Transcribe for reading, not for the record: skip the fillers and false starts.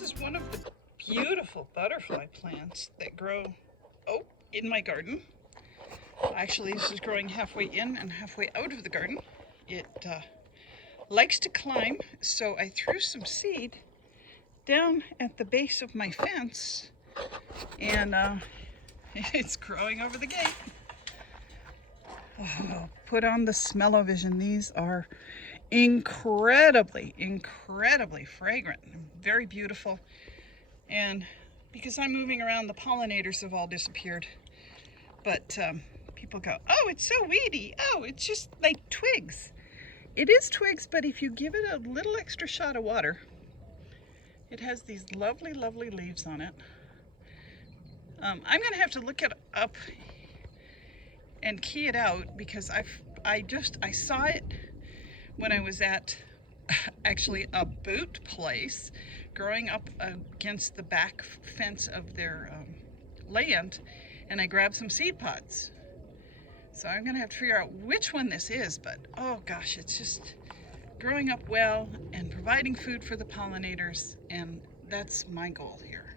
This is one of the beautiful butterfly plants that grow in my garden. Actually, this is growing halfway in and halfway out of the garden. It likes to climb, so I threw some seed down at the base of my fence, and it's growing over the gate. Oh, put on the smell-o-vision. These are incredibly fragrant, very beautiful. And because I'm moving around, the pollinators have all disappeared. But people go, oh, it's so weedy. Oh, it's just like twigs. It is twigs, but if you give it a little extra shot of water, it has these lovely leaves on it. I'm gonna have to look it up and key it out, because I saw it when I was at actually a boot place, growing up against the back fence of their land, and I grabbed some seed pods. So I'm gonna have to figure out which one this is, but oh gosh, it's just growing up well and providing food for the pollinators, and that's my goal here.